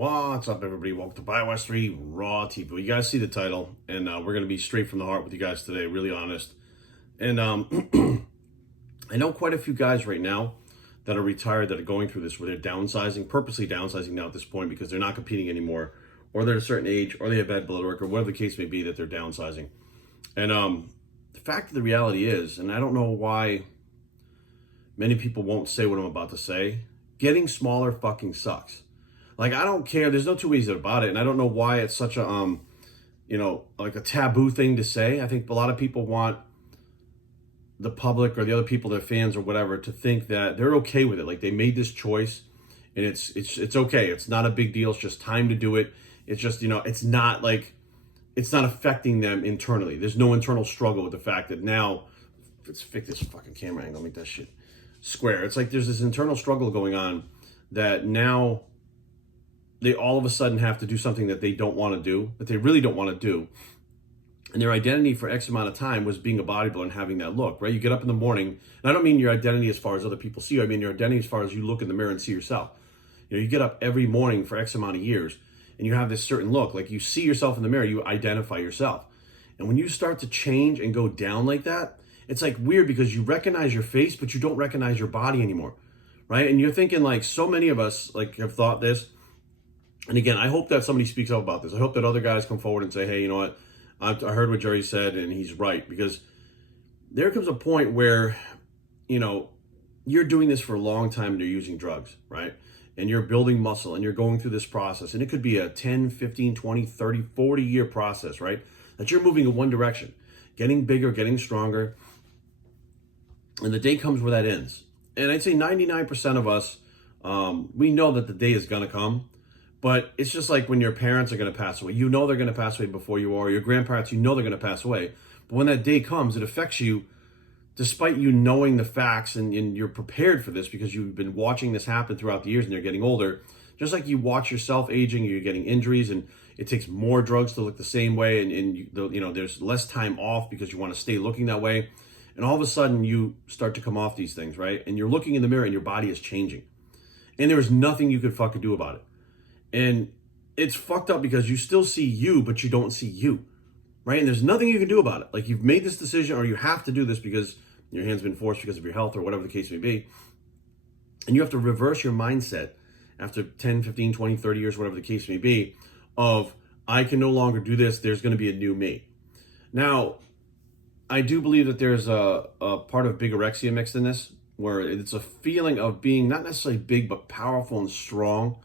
What's up, everybody? Welcome to BioS 3 Raw TV. You guys see the title, and we're going to be straight from the heart with you guys today, really honest. And I know quite a few guys right now that are retired that are going through this, where they're downsizing, purposely downsizing now at this point because they're not competing anymore, or they're at a certain age, or they have bad blood work, or whatever the case may be that they're downsizing. And the fact of the reality is, and I don't know why many people won't say what I'm about to say, getting smaller fucking sucks. Like, I don't care. There's no two ways about it. And I don't know why it's such a, like a taboo thing to say. I think a lot of people want the public or the other people, their fans or whatever, to think that they're okay with it. Like, they made this choice and it's okay. It's not a big deal. It's just time to do it. It's just, it's not affecting them internally. There's no internal struggle with the fact that now, let's fix this fucking camera angle, make that shit square. It's like there's this internal struggle going on that now they all of a sudden have to do something that they don't want to do, that they really don't want to do. And their identity for X amount of time was being a bodybuilder and having that look, right? You get up in the morning, and I don't mean your identity as far as other people see you. I mean your identity as far as you look in the mirror and see yourself. You get up every morning for X amount of years, and you have this certain look. Like, you see yourself in the mirror, you identify yourself. And when you start to change and go down like that, it's like weird because you recognize your face, but you don't recognize your body anymore, right? And you're thinking, like, so many of us have thought this. And again, I hope that somebody speaks up about this. I hope that other guys come forward and say, hey, you know what? I heard what Jerry said, and he's right. Because there comes a point where, you're doing this for a long time and you're using drugs, right? And you're building muscle and you're going through this process. And it could be a 10, 15, 20, 30, 40-year process, right? That you're moving in one direction, getting bigger, getting stronger. And the day comes where that ends. And I'd say 99% of us, we know that the day is going to come. But it's just like when your parents are going to pass away. You know they're going to pass away before you are. Your grandparents, you know they're going to pass away. But when that day comes, it affects you despite you knowing the facts and you're prepared for this because you've been watching this happen throughout the years and you're getting older. Just like you watch yourself aging, you're getting injuries, and it takes more drugs to look the same way. And there's less time off because you want to stay looking that way. And all of a sudden you start to come off these things, right? And you're looking in the mirror and your body is changing. And there's nothing you can fucking do about it. And it's fucked up because you still see you, but you don't see you, right? And there's nothing you can do about it. Like, you've made this decision or you have to do this because your hand's been forced because of your health or whatever the case may be. And you have to reverse your mindset after 10, 15, 20, 30 years, whatever the case may be, of I can no longer do this. There's going to be a new me. Now, I do believe that there's a part of bigorexia mixed in this, where it's a feeling of being not necessarily big, but powerful and strong.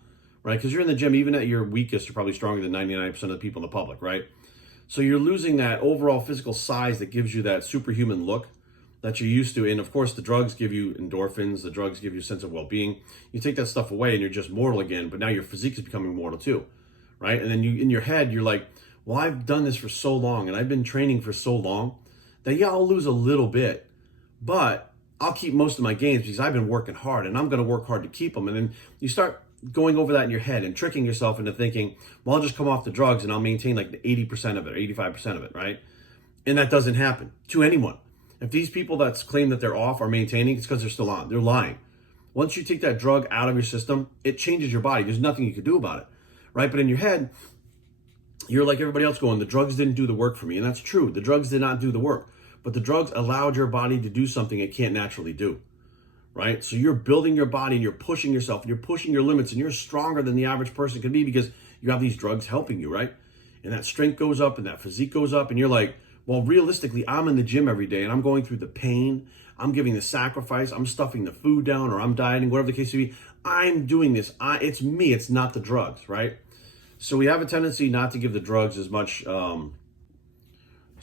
Right? Because you're in the gym, even at your weakest, you're probably stronger than 99% of the people in the public, right? So you're losing that overall physical size that gives you that superhuman look that you're used to. And of course, the drugs give you endorphins, the drugs give you a sense of well-being. You take that stuff away and you're just mortal again, but now your physique is becoming mortal too, right? And then in your head, you're like, well, I've done this for so long and I've been training for so long that yeah, I'll lose a little bit, but I'll keep most of my gains because I've been working hard and I'm going to work hard to keep them. And then you start going over that in your head and tricking yourself into thinking, well, I'll just come off the drugs and I'll maintain like 80% of it, or 85% of it, right? And that doesn't happen to anyone. If these people that claim that they're off are maintaining, it's because they're still on. They're lying. Once you take that drug out of your system, it changes your body. There's nothing you can do about it, right? But in your head, you're like everybody else going, the drugs didn't do the work for me. And that's true. The drugs did not do the work. But the drugs allowed your body to do something it can't naturally do. Right? So you're building your body and you're pushing yourself and you're pushing your limits and you're stronger than the average person can be because you have these drugs helping you, right? And that strength goes up and that physique goes up and you're like, well, realistically, I'm in the gym every day and I'm going through the pain. I'm giving the sacrifice. I'm stuffing the food down or I'm dieting, whatever the case may be. I'm doing this. It's me. It's not the drugs, right? So we have a tendency not to give the drugs as much, sorry,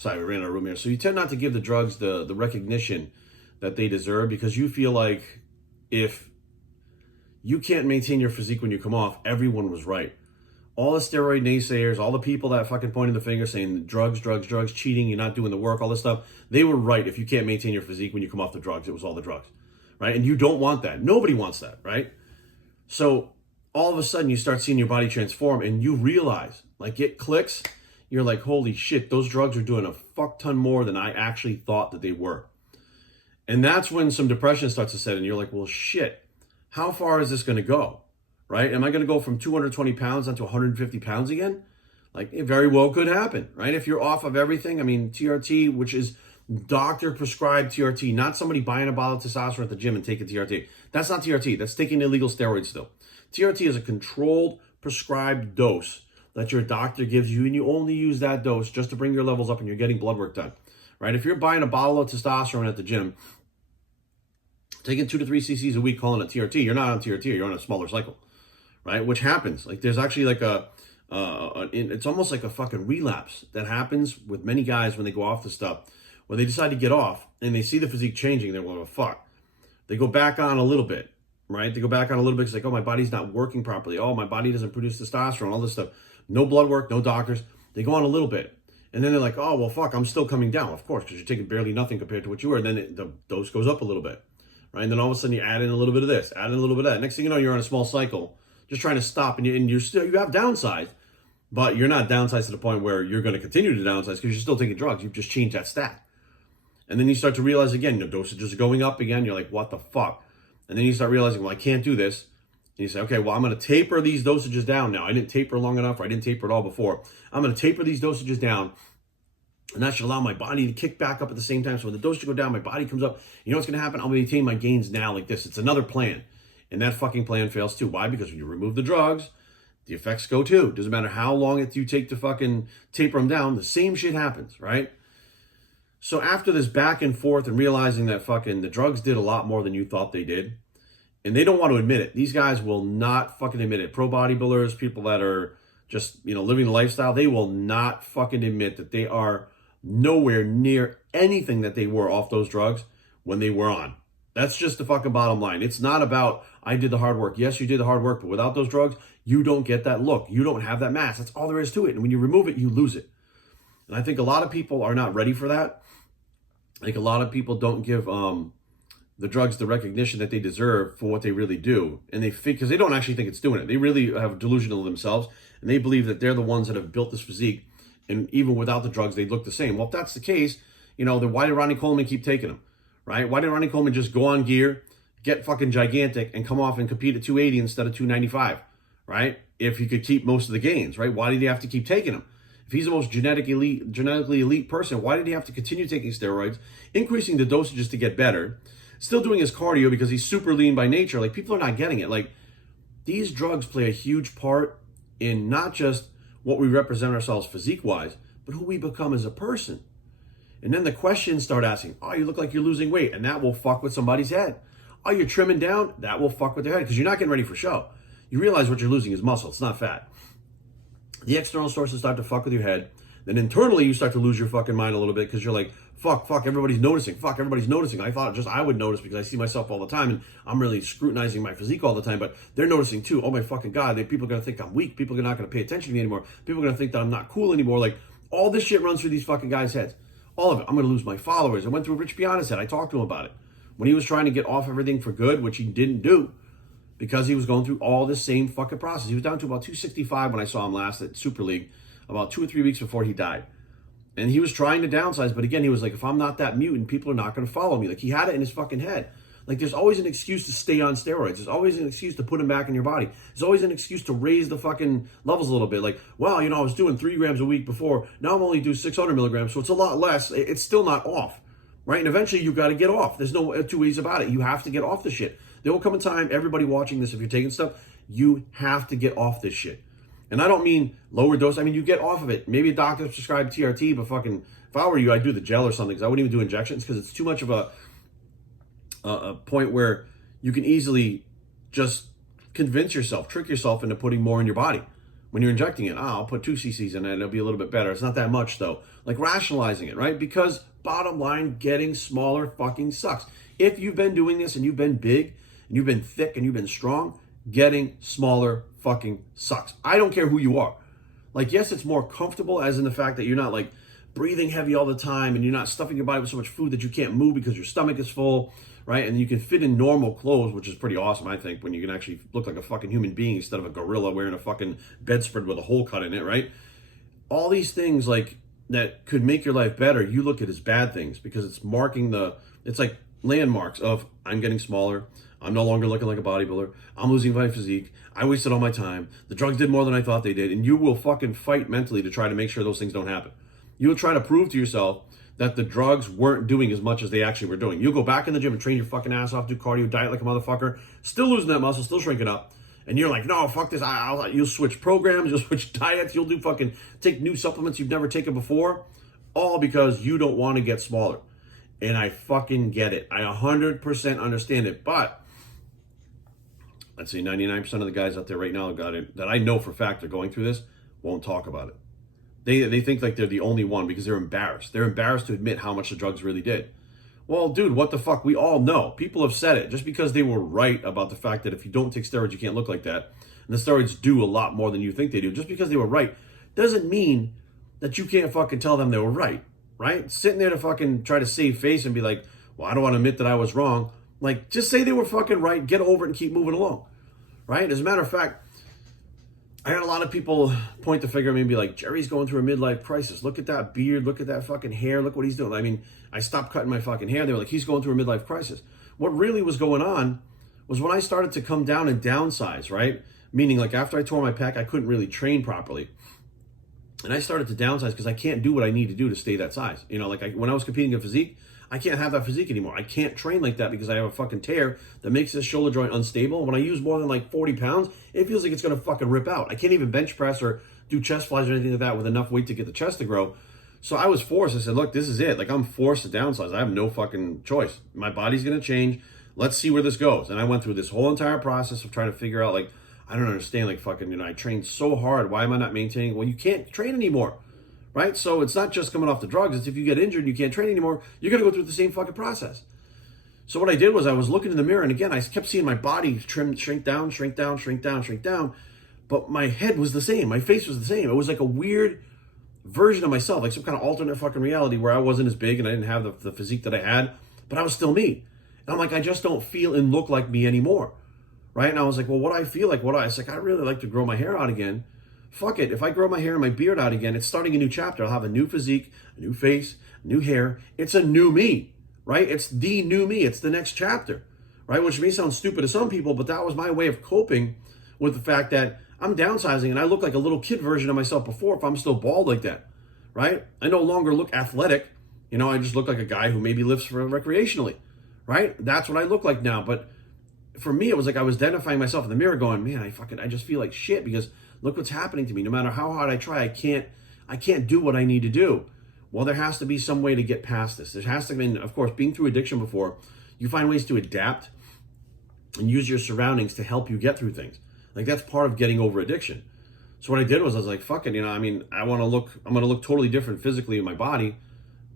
we ran out of room here. So you tend not to give the drugs the recognition that they deserve because you feel like if you can't maintain your physique when you come off, everyone was right. All the steroid naysayers, all the people that fucking pointed the finger saying drugs, cheating, you're not doing the work, all this stuff, they were right. If you can't maintain your physique when you come off the drugs, it was all the drugs, right? And you don't want that. Nobody wants that, right? So all of a sudden you start seeing your body transform and you realize, like, it clicks. You're like, holy shit, those drugs are doing a fuck ton more than I actually thought that they were. And that's when some depression starts to set in. You're like, well, shit, how far is this going to go? right? Am I going to go from 220 pounds down to 150 pounds again? Like, it very well could happen, right? If you're off of everything, I mean, TRT, which is doctor prescribed TRT, not somebody buying a bottle of testosterone at the gym and taking TRT. That's not TRT. That's taking illegal steroids still. TRT is a controlled prescribed dose that your doctor gives you, and you only use that dose just to bring your levels up and you're getting blood work done, right? If you're buying a bottle of testosterone at the gym, taking 2 to 3 cc's a week, calling it TRT, you're not on TRT, you're on a smaller cycle, right? Which happens. Like, there's actually like it's almost like a fucking relapse that happens with many guys when they go off the stuff, where they decide to get off and they see the physique changing. They're like, well, fuck. They go back on a little bit, right? They go back on a little bit. It's like, oh, my body's not working properly. Oh, my body doesn't produce testosterone, all this stuff. No blood work, no doctors. They go on a little bit. And then they're like, oh, well, fuck, I'm still coming down. Of course, because you're taking barely nothing compared to what you were. And then the dose goes up a little bit, right? And then all of a sudden you add in a little bit of this, add in a little bit of that. Next thing you know, you're on a small cycle, just trying to stop. And you have downsized, but you're not downsized to the point where you're going to continue to downsize because you're still taking drugs. You've just changed that stat. And then you start to realize again, your dosages are going up again. You're like, what the fuck? And then you start realizing, well, I can't do this. And you say, okay, well, I'm going to taper these dosages down now. I didn't taper long enough, or I didn't taper at all before. I'm going to taper these dosages down, and that should allow my body to kick back up at the same time. So when the dosage go down, my body comes up. You know what's going to happen? I'll maintain my gains now like this. It's another plan. And that fucking plan fails too. Why? Because when you remove the drugs, the effects go too. Doesn't matter how long it you take to fucking taper them down. The same shit happens, right? So after this back and forth and realizing that fucking the drugs did a lot more than you thought they did, and they don't want to admit it. These guys will not fucking admit it. Pro bodybuilders, people that are just, living the lifestyle, they will not fucking admit that they are nowhere near anything that they were off those drugs when they were on. That's just the fucking bottom line. It's not about, I did the hard work. Yes, you did the hard work, but without those drugs, you don't get that look. You don't have that mass. That's all there is to it. And when you remove it, you lose it. And I think a lot of people are not ready for that. I think a lot of people don't give the drugs the recognition that they deserve for what they really do. And they think, because they don't actually think it's doing it. They really have delusional themselves, and they believe that they're the ones that have built this physique. And even without the drugs, they look the same. Well, if that's the case, then why did Ronnie Coleman keep taking them, right? Why did Ronnie Coleman just go on gear, get fucking gigantic, and come off and compete at 280 instead of 295, right? If he could keep most of the gains, right? Why did he have to keep taking them? If he's the most genetically elite person, why did he have to continue taking steroids, increasing the dosages to get better, still doing his cardio because he's super lean by nature? Like, people are not getting it. Like, these drugs play a huge part in not just what we represent ourselves physique-wise, but who we become as a person. And then the questions start asking, oh, you look like you're losing weight, and that will fuck with somebody's head. Oh, you're trimming down, that will fuck with their head, because you're not getting ready for show. You realize what you're losing is muscle, it's not fat. The external sources start to fuck with your head. Then internally, you start to lose your fucking mind a little bit, because you're like, fuck, everybody's noticing. Fuck, everybody's noticing. I thought just I would notice because I see myself all the time, and I'm really scrutinizing my physique all the time, but they're noticing too. Oh my fucking God, people are going to think I'm weak. People are not going to pay attention to me anymore. People are going to think that I'm not cool anymore. Like, all this shit runs through these fucking guys' heads. All of it. I'm going to lose my followers. I went through Rich Piana's head. I talked to him about it. When he was trying to get off everything for good, which he didn't do, because he was going through all the same fucking process. He was down to about 265 when I saw him last at Super League, about 2 or 3 weeks before he died. And he was trying to downsize, but again, he was like, if I'm not that mutant, people are not going to follow me. Like, he had it in his fucking head. Like, there's always an excuse to stay on steroids. There's always an excuse to put them back in your body. There's always an excuse to raise the fucking levels a little bit. Like, well, I was doing 3 grams a week before. Now I'm only doing 600 milligrams, so it's a lot less. It's still not off, right? And eventually you got to get off. There's no two ways about it. You have to get off the shit. There will come a time, everybody watching this, if you're taking stuff, you have to get off this shit. And I don't mean lower dose. I mean, you get off of it. Maybe a doctor prescribed TRT, but fucking, if I were you, I'd do the gel or something, because I wouldn't even do injections, because it's too much of a point where you can easily just trick yourself into putting more in your body. When you're injecting it, I'll put 2 cc's in it, it'll be a little bit better. It's not that much though. Like, rationalizing it, right? Because bottom line, getting smaller fucking sucks. If you've been doing this and you've been big and you've been thick and you've been strong, getting smaller fucking sucks. I don't care who you are. Like, yes, it's more comfortable, as in the fact that you're not like breathing heavy all the time and you're not stuffing your body with so much food that you can't move because your stomach is full, right? And you can fit in normal clothes, which is pretty awesome, I think, when you can actually look like a fucking human being instead of a gorilla wearing a fucking bedspread with a hole cut in it, right? All these things like that could make your life better, you look at as bad things, because it's marking it's like landmarks of I'm getting smaller, I'm no longer looking like a bodybuilder, I'm losing my physique, I wasted all my time, the drugs did more than I thought they did, and you will fucking fight mentally to try to make sure those things don't happen. You'll try to prove to yourself that the drugs weren't doing as much as they actually were doing. You'll go back in the gym and train your fucking ass off, do cardio, diet like a motherfucker, still losing that muscle, still shrinking up. And you're like, no, fuck this. You'll switch programs, you'll switch diets, you'll do fucking take new supplements you've never taken before, all because you don't want to get smaller. And I fucking get it. I 100% understand it. But I'd say 99% of the guys out there right now that I know for a fact are going through this won't talk about it. They think like they're the only one because they're embarrassed. They're embarrassed to admit how much the drugs really did. Well, dude, what the fuck? We all know. People have said it. Just because they were right about the fact that if you don't take steroids, you can't look like that. And the steroids do a lot more than you think they do. Just because they were right doesn't mean that you can't fucking tell them they were right, right? Sitting there to fucking try to save face and be like, well, I don't want to admit that I was wrong. Like, just say they were fucking right, get over it and keep moving along, right? As a matter of fact, I had a lot of people point the finger at me and be like, Jerry's going through a midlife crisis. Look at that beard. Look at that fucking hair. Look what he's doing. I mean, I stopped cutting my fucking hair. They were like, he's going through a midlife crisis. What really was going on was when I started to come down and downsize, right? Meaning like after I tore my pec, I couldn't really train properly. And I started to downsize because I can't do what I need to do to stay that size. You know, like when I was competing in physique, I can't have that physique anymore. I can't train like that because I have a fucking tear that makes this shoulder joint unstable. When I use more than like 40 pounds, it feels like it's going to fucking rip out. I can't even bench press or do chest flies or anything like that with enough weight to get the chest to grow. So I was forced. I said, look, this is it. Like, I'm forced to downsize. I have no fucking choice. My body's going to change. Let's see where this goes. And I went through this whole entire process of trying to figure out, like, I don't understand, like, fucking, you know, I trained so hard. Why am I not maintaining? Well, you can't train anymore. Right? So it's not just coming off the drugs. It's if you get injured and you can't train anymore, you're going to go through the same fucking process. So what I did was I was looking in the mirror, and again, I kept seeing my body shrink down, shrink down, shrink down, shrink down. But my head was the same. My face was the same. It was like a weird version of myself, like some kind of alternate fucking reality where I wasn't as big and I didn't have the physique that I had, but I was still me. And I'm like, I just don't feel and look like me anymore. Right? And I was like, well, what do I feel like? I was like, I really like to grow my hair out again. Fuck it. If I grow my hair and my beard out again, it's starting a new chapter. I'll have a new physique, a new face, new hair. It's a new me, right? It's the new me. It's the next chapter, right? Which may sound stupid to some people, but that was my way of coping with the fact that I'm downsizing and I look like a little kid version of myself before if I'm still bald like that, right? I no longer look athletic. You know, I just look like a guy who maybe lives for recreationally, right? That's what I look like now. But for me, it was like I was identifying myself in the mirror going, man, I just feel like shit because look what's happening to me. No matter how hard I try, I can't do what I need to do. Well, there has to be some way to get past this. There has to be, of course, being through addiction before, you find ways to adapt and use your surroundings to help you get through things. Like that's part of getting over addiction. So what I did was I was like, fuck it, you know, I mean, I'm going to look totally different physically in my body.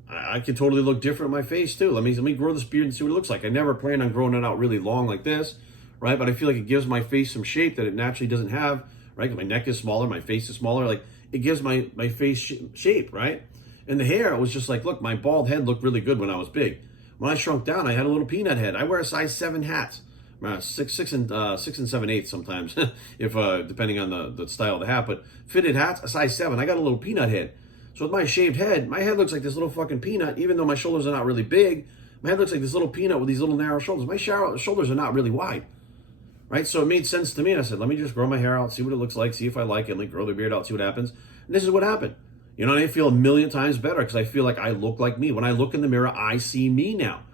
I can totally look different in my face too. Let me grow this beard and see what it looks like. I never planned on growing it out really long like this, right? But I feel like it gives my face some shape that it naturally doesn't have. Right? My neck is smaller, my face is smaller. Like it gives my face shape, right? And the hair, it was just like, look, my bald head looked really good when I was big. When I shrunk down, I had a little peanut head. I wear a size 7 hats, 6 and 7/8 sometimes, if depending on the style of the hat. But fitted hats, a size 7. I got a little peanut head. So with my shaved head, my head looks like this little fucking peanut. Even though my shoulders are not really big, my head looks like this little peanut with these little narrow shoulders. My shoulders are not really wide. Right? So it made sense to me. And I said, let me just grow my hair out, see what it looks like, see if I like it, like grow the beard out, see what happens. And this is what happened. You know, and I feel a million times better because I feel like I look like me. When I look in the mirror, I see me now.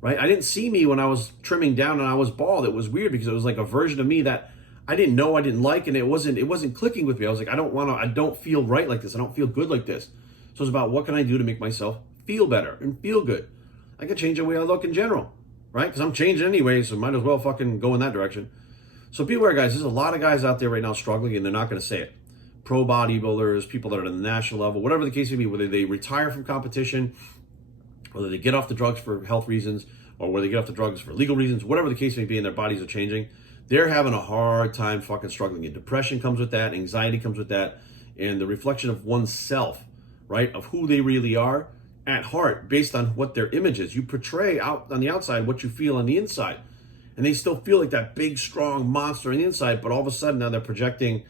Right? I didn't see me when I was trimming down and I was bald. It was weird because it was like a version of me that I didn't know, I didn't like, and it wasn't clicking with me. I was like, I don't feel right like this. I don't feel good like this. So it's about what can I do to make myself feel better and feel good. I can change the way I look in general. Right? Because I'm changing anyway, so might as well fucking go in that direction. So beware, guys. There's a lot of guys out there right now struggling, and they're not going to say it. Pro bodybuilders, people that are at the national level, whatever the case may be, whether they retire from competition, whether they get off the drugs for health reasons, or whether they get off the drugs for legal reasons, whatever the case may be, and their bodies are changing, they're having a hard time fucking struggling. And depression comes with that, anxiety comes with that, and the reflection of oneself, right, of who they really are at heart, based on what their image is. You portray out on the outside what you feel on the inside. And they still feel like that big, strong monster on the inside, but all of a sudden now they're projecting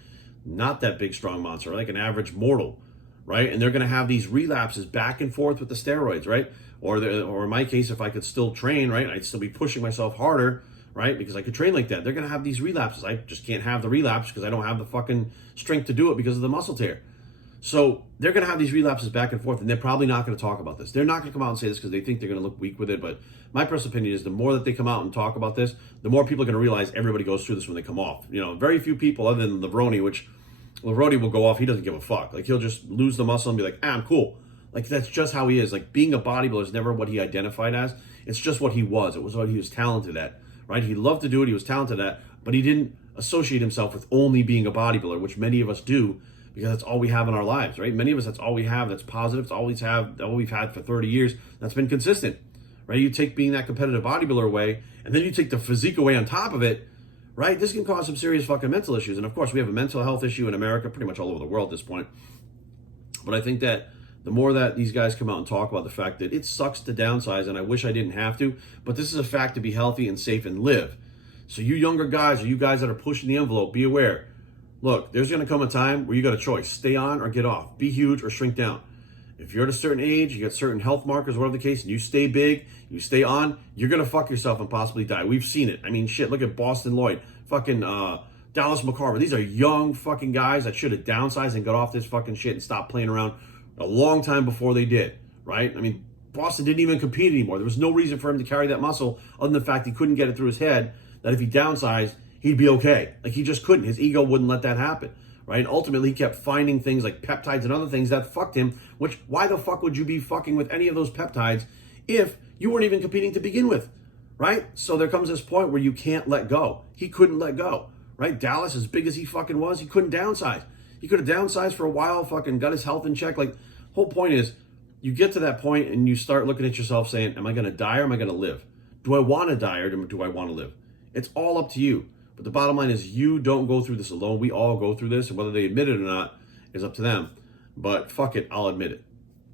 not that big, strong monster, like an average mortal, right? And they're going to have these relapses back and forth with the steroids, right? or in my case, if I could still train, right, I'd still be pushing myself harder, right, because I could train like that. They're going to have these relapses. I just can't have the relapse because I don't have the fucking strength to do it because of the muscle tear. So they're going to have these relapses back and forth, and they're probably not going to talk about this. They're not going to come out and say this because they think they're going to look weak with it. But my personal opinion is the more that they come out and talk about this, the more people are going to realize everybody goes through this when they come off. You know, very few people other than Levroni, which Levroni will go off. He doesn't give a fuck. Like, he'll just lose the muscle and be like, I'm cool. Like, that's just how he is. Like, being a bodybuilder is never what he identified as. It's just what he was. It was what he was talented at, right? He loved to do it. He was talented at, but he didn't associate himself with only being a bodybuilder, which many of us do, because that's all we have in our lives, right? Many of us, that's all we have. That's positive. It's all we've had for 30 years. That's been consistent, right? You take being that competitive bodybuilder away, and then you take the physique away on top of it, right? This can cause some serious fucking mental issues. And of course, we have a mental health issue in America, pretty much all over the world at this point. But I think that the more that these guys come out and talk about the fact that it sucks to downsize, and I wish I didn't have to, but this is a fact to be healthy and safe and live. So you younger guys, or you guys that are pushing the envelope, be aware. Look, there's going to come a time where you got a choice. Stay on or get off. Be huge or shrink down. If you're at a certain age, you got certain health markers, whatever the case, and you stay big, you stay on, you're going to fuck yourself and possibly die. We've seen it. I mean, shit, look at Boston Lloyd, fucking Dallas McCarver. These are young fucking guys that should have downsized and got off this fucking shit and stopped playing around a long time before they did, right? I mean, Boston didn't even compete anymore. There was no reason for him to carry that muscle other than the fact he couldn't get it through his head that if he downsized, he'd be okay. Like, he just couldn't. His ego wouldn't let that happen, right? And ultimately, he kept finding things like peptides and other things that fucked him, which, why the fuck would you be fucking with any of those peptides if you weren't even competing to begin with, right? So there comes this point where you can't let go. He couldn't let go, right? Dallas, as big as he fucking was, he couldn't downsize. He could have downsized for a while, fucking got his health in check. Like, whole point is, you get to that point and you start looking at yourself saying, am I going to die or am I going to live? Do I want to die or do I want to live? It's all up to you. But the bottom line is, you don't go through this alone. We all go through this, and whether they admit it or not is up to them. But fuck it, I'll admit it.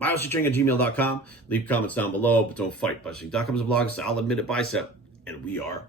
BioStrengthTraining@gmail.com. Leave comments down below, but don't fight. BioStrength.com is a blog. It's I'll admit it bicep, and we are